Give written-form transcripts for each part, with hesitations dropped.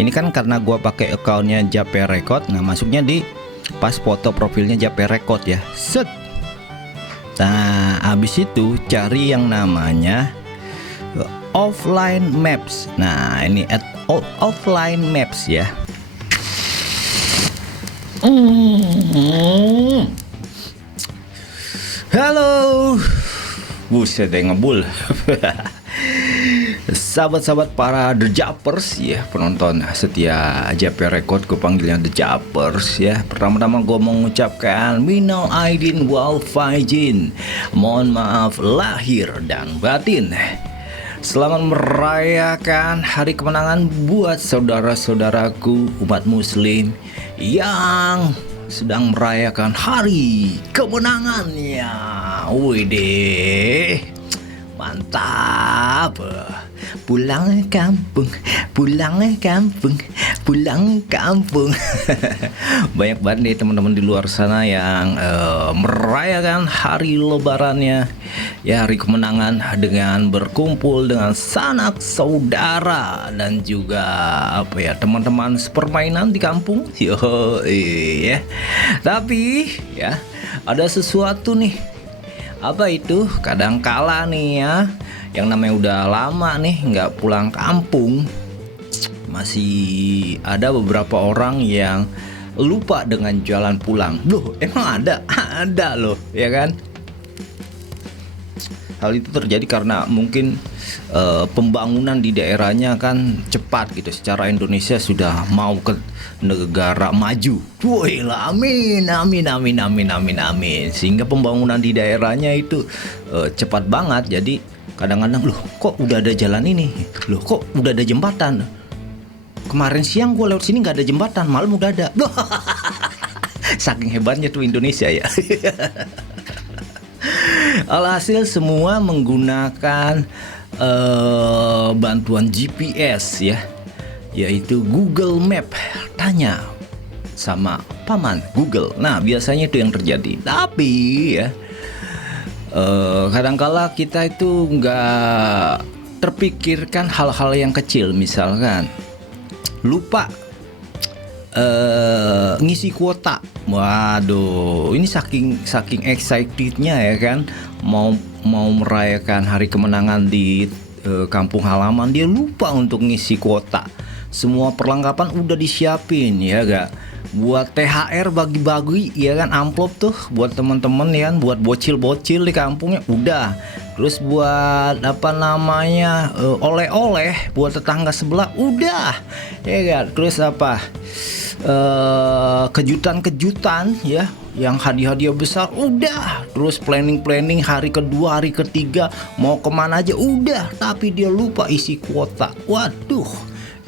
Ini kan karena gua pakai accountnya Japper Record. Nah, masuknya di pas foto profilnya Japper Record ya. Set. Nah, habis itu cari yang namanya offline maps. Nah, ini offline maps ya. Halo. Buset deh, ngebul. Sahabat-sahabat para The Jappers ya, penonton setia Japper Record, gue panggilnya The Jappers ya. Pertama-tama gue mengucapkan minal aidin wal faizin, mohon maaf lahir dan batin. Selamat merayakan hari kemenangan buat saudara-saudaraku umat muslim yang sedang merayakan hari kemenangannya. Widih, mantap. Pulang kampung, pulang kampung, pulang kampung. Banyak banget nih teman-teman di luar sana yang merayakan hari lebarannya ya, hari kemenangan dengan berkumpul dengan sanak saudara dan juga apa ya, teman-teman sepermainan di kampung. Yo, iya. Tapi ya ada sesuatu nih. Apa itu? Kadangkala nih ya, yang namanya udah lama nih nggak pulang kampung, masih ada beberapa orang yang lupa dengan jalan pulang. Loh, emang ada? Ada loh, ya kan? Hal itu terjadi karena mungkin pembangunan di daerahnya kan cepat gitu. Secara Indonesia sudah mau ke negara maju. Woi lah, amin, amin, amin, amin, amin, amin. Sehingga pembangunan di daerahnya itu cepat banget. Jadi kadang-kadang, loh kok udah ada jalan ini? Loh kok udah ada jembatan? Kemarin siang gue lewat sini nggak ada jembatan, malam udah ada. Saking hebatnya tuh Indonesia ya. Alhasil semua menggunakan bantuan GPS ya, yaitu Google Map. Tanya sama paman Google. Nah, biasanya itu yang terjadi. Tapi ya kadangkala kita itu nggak terpikirkan hal-hal yang kecil. Misalkan lupa ngisi kuota. Waduh, ini saking excitednya ya kan, mau merayakan hari kemenangan di kampung halaman, dia lupa untuk ngisi kuota. Semua perlengkapan udah disiapin ya gak, buat THR bagi-bagi ya kan, amplop tuh buat teman-teman ya kan, buat bocil-bocil di kampungnya udah. Terus buat apa namanya, oleh-oleh buat tetangga sebelah udah ya kan. Terus apa, kejutan-kejutan ya, yang hadiah-hadiah besar udah. Terus planning hari kedua, hari ketiga mau kemana aja udah. Tapi dia lupa isi kuota. Waduh,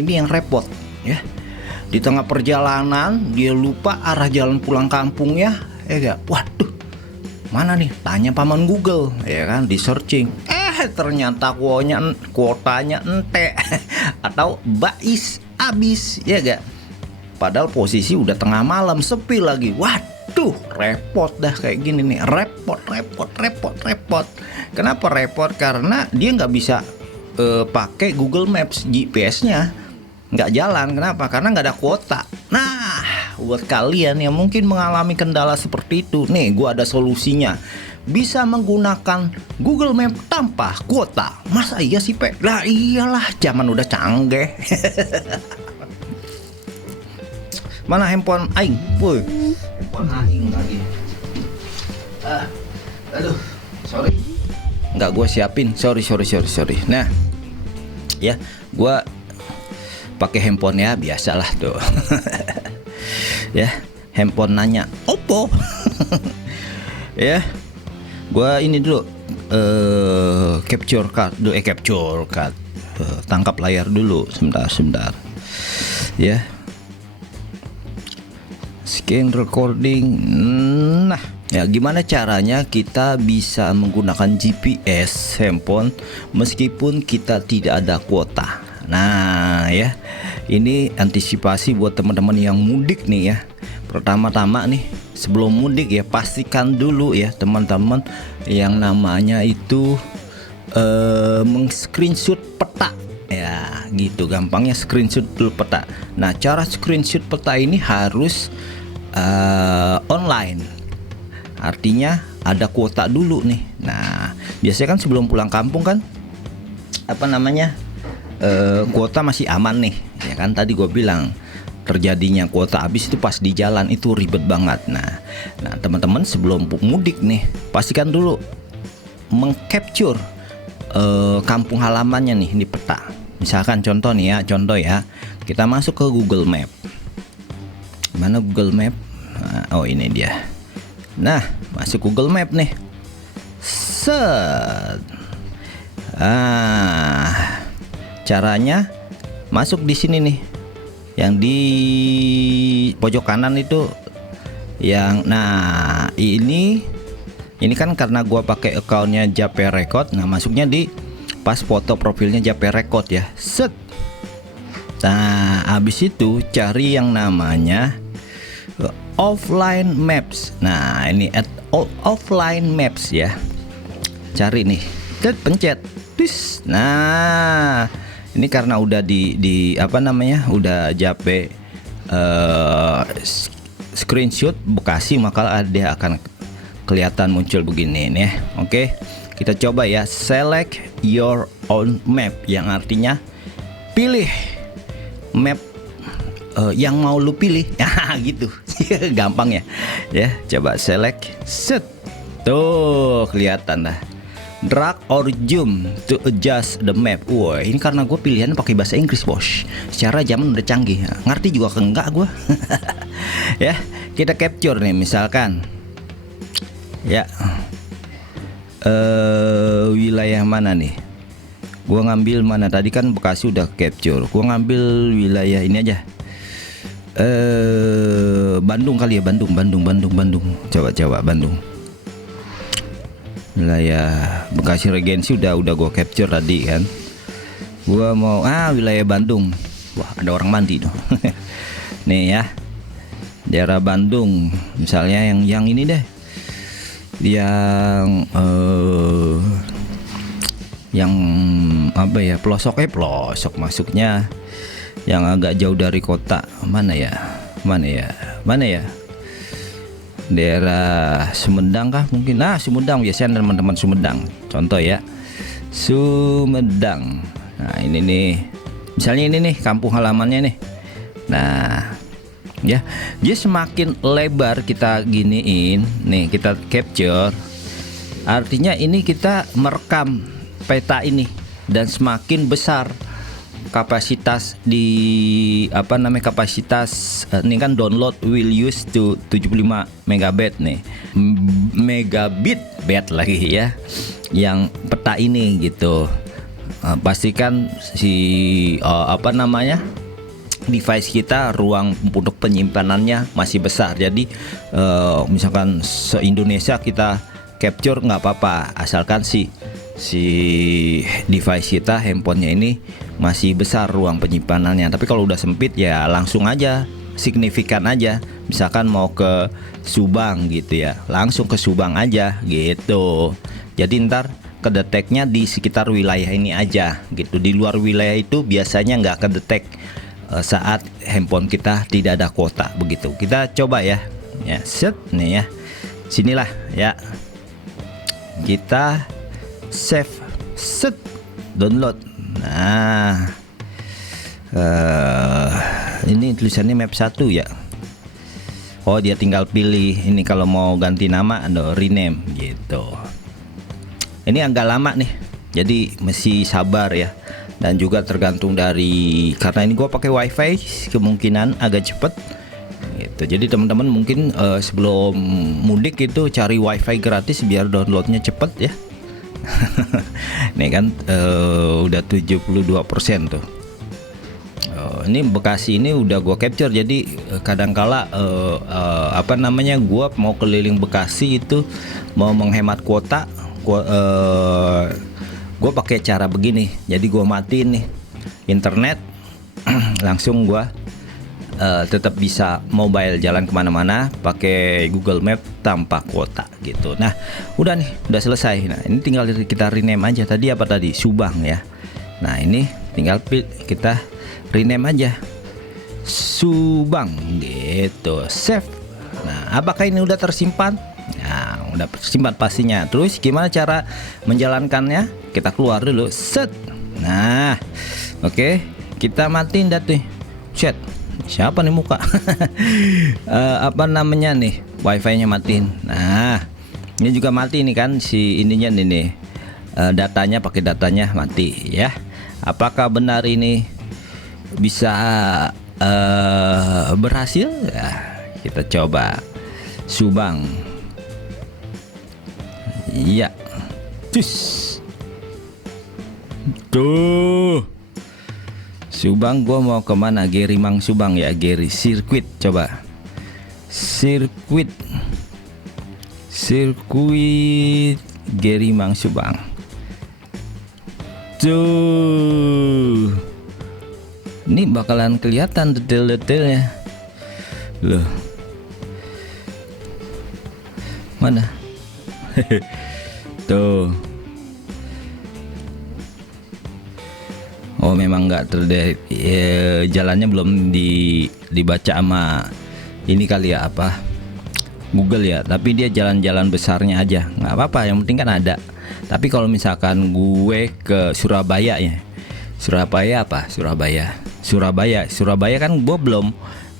ini yang repot ya. Di tengah perjalanan dia lupa arah jalan pulang kampungnya ya gak. Waduh, mana nih? Tanya paman Google ya kan, di searching. Ternyata kuotanya ente atau bais abis ya gak. Padahal posisi udah tengah malam, sepi lagi. Waduh, repot dah kayak gini nih. Repot. Kenapa repot? Karena dia nggak bisa pakai Google Maps, GPS-nya nggak jalan. Kenapa? Karena nggak ada kuota. Nah, buat kalian yang mungkin mengalami kendala seperti itu, nih gua ada solusinya. Bisa menggunakan Google Map tanpa kuota. Masa iya sih, Pe? Lah iyalah, zaman udah canggih. Mana handphone aing? Woi, handphone aing lagi. Aduh, sorry. Nggak gue siapin. Sorry. Nah, ya, gue pakai handphone ya, biasalah tuh. Ya, handphone nanya Oppo. Ya, gue ini dulu capture card. Tangkap layar dulu, sebentar. Ya. Scan recording. Nah, ya gimana caranya kita bisa menggunakan GPS handphone meskipun kita tidak ada kuota. Nah, ya. Ini antisipasi buat teman-teman yang mudik nih ya. Pertama-tama nih, sebelum mudik ya, pastikan dulu ya teman-teman yang namanya itu meng-screenshot peta Ya gitu gampangnya screenshot dulu peta. Nah cara screenshot peta ini harus online, artinya ada kuota dulu nih. Nah biasanya kan sebelum pulang kampung kan kuota masih aman nih ya kan. Tadi gue bilang terjadinya kuota habis itu pas di jalan itu ribet banget. Nah teman-teman sebelum mudik nih pastikan dulu mengcapture kampung halamannya nih di peta. Misalkan contoh ya, kita masuk ke Google Map. Mana Google Map? Oh ini dia. Nah masuk Google Map nih. Set. Caranya masuk di sini nih, yang di pojok kanan itu, yang ini kan karena gua pakai accountnya Jape Record. Nah masuknya di pas foto profilnya Jape Record ya. Set. Nah habis itu cari yang namanya offline maps. Nah ini offline maps ya. Cari nih, pencet. Nah ini karena udah udah Jape screenshot Bekasi, maka dia akan kelihatan muncul begini nih. Oke, kita coba ya, select your own map, yang artinya pilih map yang mau lu pilih. Gitu. Gampang ya. Coba select, set. Tuh kelihatan dah. Drag or zoom to adjust the map. Wah, ini karena gue pilihan pakai bahasa Inggris, bos. Secara zaman udah canggih, ngerti juga enggak gue. Ya, kita capture nih misalkan. Ya, wilayah mana nih? Gua ngambil mana? Tadi kan Bekasi udah capture. Gua ngambil wilayah ini aja. Bandung kali ya, Bandung. Coba Bandung. Wilayah Bekasi Regensi udah gua capture tadi kan. Gua mau wilayah Bandung. Wah, ada orang mandi tuh. Nih ya. Daerah Bandung. Misalnya yang ini deh. Yang pelosok masuknya yang agak jauh dari kota. Mana ya daerah Sumedang kah mungkin. Sumedang biasanya teman-teman, Sumedang contoh ya, Sumedang. Nah ini nih, misalnya ini nih kampung halamannya nih. Nah ya, dia semakin lebar kita giniin nih, kita capture, artinya ini kita merekam peta ini, dan semakin besar kapasitas kapasitas ini kan download will use to 75 megabit nih, megabit lagi ya, yang peta ini gitu. Pastikan device kita ruang untuk penyimpanannya masih besar. Jadi misalkan se-Indonesia kita capture nggak apa-apa, asalkan si device kita, handphonenya ini masih besar ruang penyimpanannya. Tapi kalau udah sempit ya langsung aja, signifikan aja. Misalkan mau ke Subang gitu ya, langsung ke Subang aja gitu. Jadi ntar kedeteknya di sekitar wilayah ini aja gitu. Di luar wilayah itu biasanya nggak kedetek saat handphone kita tidak ada kuota begitu. Kita coba ya, set nih ya, sinilah ya, kita save, set, download. Nah ini tulisannya map 1 ya. Oh, dia tinggal pilih ini kalau mau ganti nama atau rename gitu. Ini agak lama nih, jadi mesti sabar ya. Dan juga tergantung dari, karena ini gua pakai wifi, kemungkinan agak cepet gitu. Jadi teman-teman mungkin sebelum mudik itu cari wifi gratis biar downloadnya cepet ya. Nih kan udah 72% tuh. Ini Bekasi ini udah gua capture. Jadi kadangkala gua mau keliling Bekasi itu mau menghemat kuota, gue pakai cara begini. Jadi gue matiin nih internet, langsung gue tetap bisa mobile jalan kemana-mana pakai Google Map tanpa kuota gitu. Nah udah nih, udah selesai. Nah ini tinggal kita rename aja. Tadi Subang ya. Nah ini tinggal kita rename aja Subang gitu, save. Nah, apakah ini udah tersimpan? Nah, udah tersimpan pastinya. Terus gimana cara menjalankannya? Kita keluar dulu, set. Nah, oke, kita matiin dat nih. Set. Siapa nih muka? Apa namanya nih? Wifi-nya matiin. Nah, ini juga mati nih kan si ininya nih. Datanya pakai datanya mati ya. Apakah benar ini bisa berhasil? Ya, kita coba Subang. Iya. Tuh. Subang, gua mau kemana? Gerimang Subang ya, Geri sirkuit, coba sirkuit Gerimang Subang. Tuh, ini bakalan kelihatan detail-detailnya loh. Mana? Tuh. Oh, memang nggak terdetek, jalannya belum dibaca sama ini kali ya, apa Google ya. Tapi dia jalan-jalan besarnya aja, nggak apa-apa, yang penting kan ada. Tapi kalau misalkan gue ke Surabaya ya, Surabaya kan gue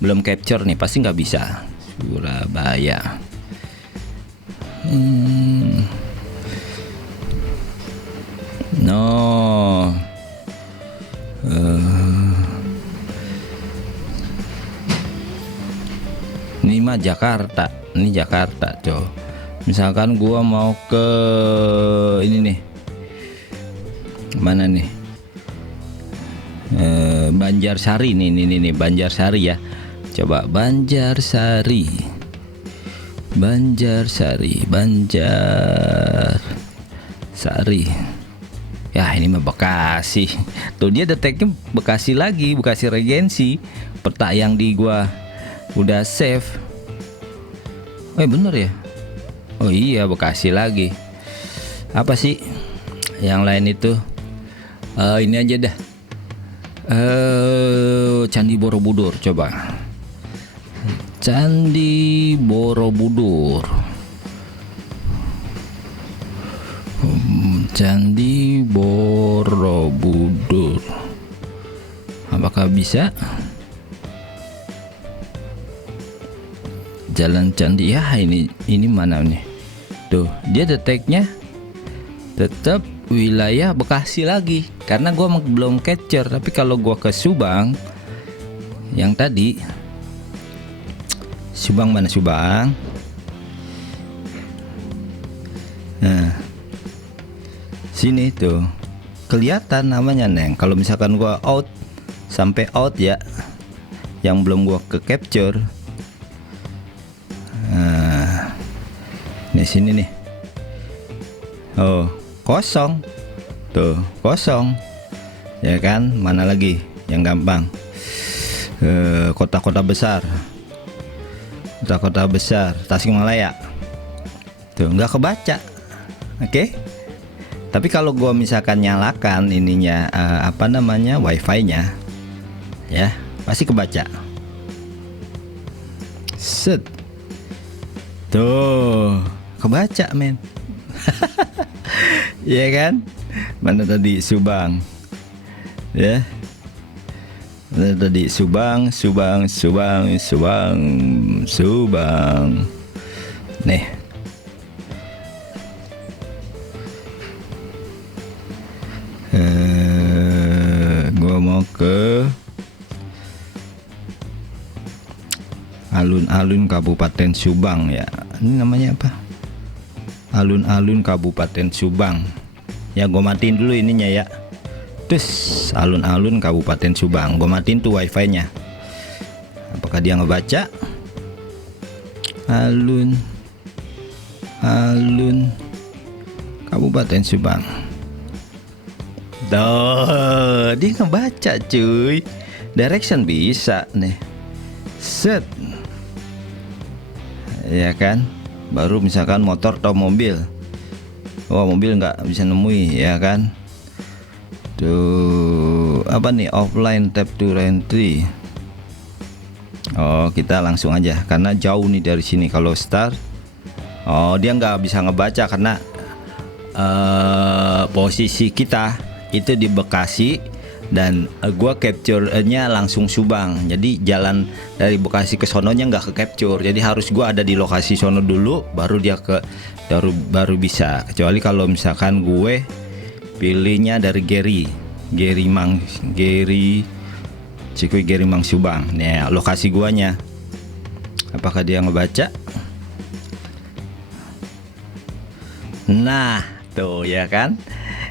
belum capture nih, pasti nggak bisa. Surabaya. No. Ini mah Jakarta, ini Jakarta, cow. Misalkan gua mau ke ini nih, mana nih? Banjarsari nih, Banjarsari ya. Coba Banjarsari. Ya, ini mah Bekasi. Tuh, dia deteknya Bekasi lagi, Bekasi Regensi. Peta yang di gua udah save. Bener ya? Oh iya, Bekasi lagi. Apa sih yang lain itu? Ini aja dah. Candi Borobudur, coba. Candi Borobudur. Candi Borobudur. Apakah bisa? Jalan Candi ya, ini mana nih? Tuh, dia deteknya tetap wilayah Bekasi lagi, karena gua belum capture. Tapi kalau gua ke Subang yang tadi, Subang mana Subang? Nah, sini tuh kelihatan namanya, Neng. Kalau misalkan gua sampai out ya, yang belum gua ke capture. Nah, di sini nih. Oh, kosong. Tuh, kosong. Ya kan? Mana lagi yang gampang? Kota-kota besar. Kota-kota besar, Tasikmalaya. Tuh, nggak kebaca. Oke. Tapi kalau gua misalkan nyalakan ininya, apa namanya, wifi-nya, ya pasti kebaca. Set. Tuh, kebaca, men. Iya kan? Mana tadi Subang? Ya. Mana tadi Subang. Nih. Gua mau ke alun-alun Kabupaten Subang ya. Ini namanya apa? Alun-alun Kabupaten Subang. Ya, gua matiin dulu ininya ya. Terus alun-alun Kabupaten Subang. Gua matiin tuh wifi-nya. Apakah dia ngebaca? Alun Kabupaten Subang. Duh, dia ngebaca cuy. Direction bisa nih. Set. Ya kan? Baru misalkan motor atau mobil. Oh, mobil nggak bisa nemui ya kan? Tuh. apa nih, offline tap to entry. Oh, kita langsung aja karena jauh nih dari sini. Kalau start, oh dia nggak bisa ngebaca karena posisi kita itu di Bekasi dan gua capture-nya langsung Subang. Jadi jalan dari Bekasi ke sononya nggak ke capture. Jadi harus gua ada di lokasi sono dulu, baru dia baru bisa. Kecuali kalau misalkan gue pilihnya dari Cikui Geri Mang Subang. Nih lokasi guanya. Apakah dia ngebaca? Nah, tuh ya kan?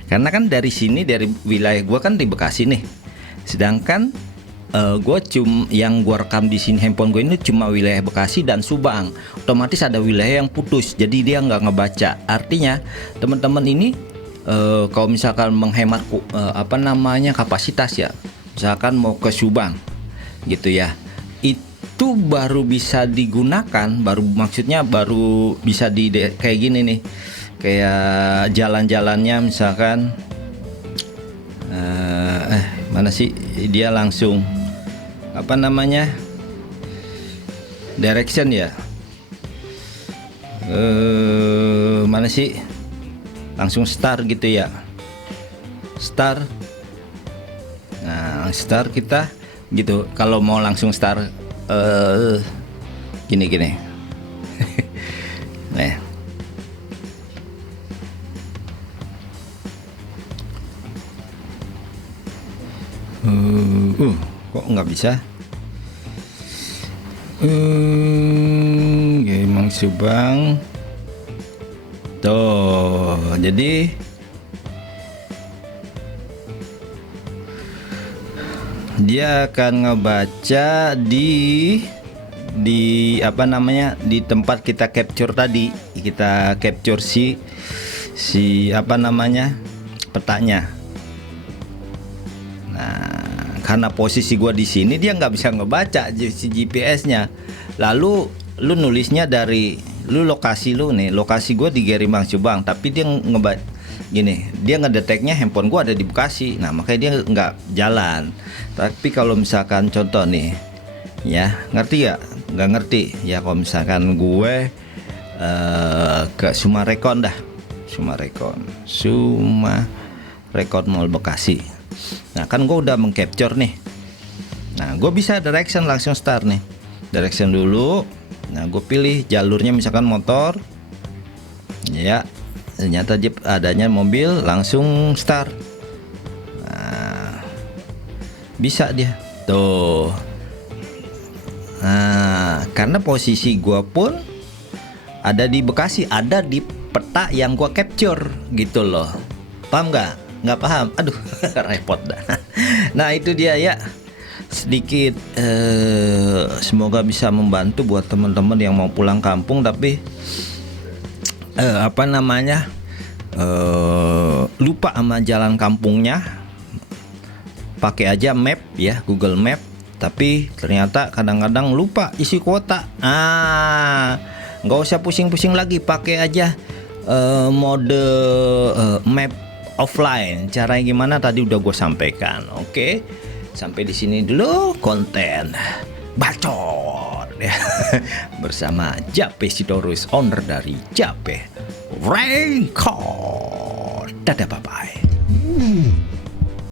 Karena kan dari sini, dari wilayah gua kan di Bekasi nih. Sedangkan gue yang gua rekam di sini, handphone gue ini cuma wilayah Bekasi dan Subang. Otomatis ada wilayah yang putus, jadi dia nggak ngebaca. Artinya teman-teman ini kalau misalkan menghemat kapasitas ya, misalkan mau ke Subang gitu ya, itu baru bisa digunakan, baru bisa kayak gini nih, kayak jalan-jalannya misalkan mana sih dia langsung direction ya, mana sih langsung start gitu ya, start. Nah, start kita gitu. Kalau mau langsung start gini. Nah. Kok nggak bisa? Emang Subang. Tuh, jadi dia akan ngebaca di tempat kita capture tadi. Kita capture si petanya. Nah, karena posisi gua di sini, dia nggak bisa ngebaca si GPS-nya. Lalu lu nulisnya lokasi gua di Geri Mang Subang, tapi dia dia ngedeteknya handphone gua ada di Bekasi. Nah, makanya dia nggak jalan. Tapi kalau misalkan contoh nih ya, ngerti ya? Nggak ngerti ya, kalau misalkan gue ke Sumarekon Mall Bekasi. Nah, kan gue udah mengcapture nih. Nah, gue bisa direction langsung start nih. Direction dulu. Nah, gue pilih jalurnya misalkan motor. Ya, ternyata adanya mobil, langsung start. Nah, bisa dia. Tuh. Nah, karena posisi gue pun ada di Bekasi, ada di peta yang gue capture gitu loh. Paham nggak? Nggak paham? Aduh, repot dah. Nah, itu dia ya. Sedikit semoga bisa membantu buat teman-teman yang mau pulang kampung tapi lupa sama jalan kampungnya. Pakai aja map ya, Google Map, tapi ternyata kadang-kadang lupa isi kuota. Nggak usah pusing-pusing lagi, pakai aja mode map offline. Caranya gimana tadi udah gue sampaikan. Oke, sampai di sini dulu konten bacot ya bersama Jape Sitorus, owner dari Jape Record. Dadah, bye bye.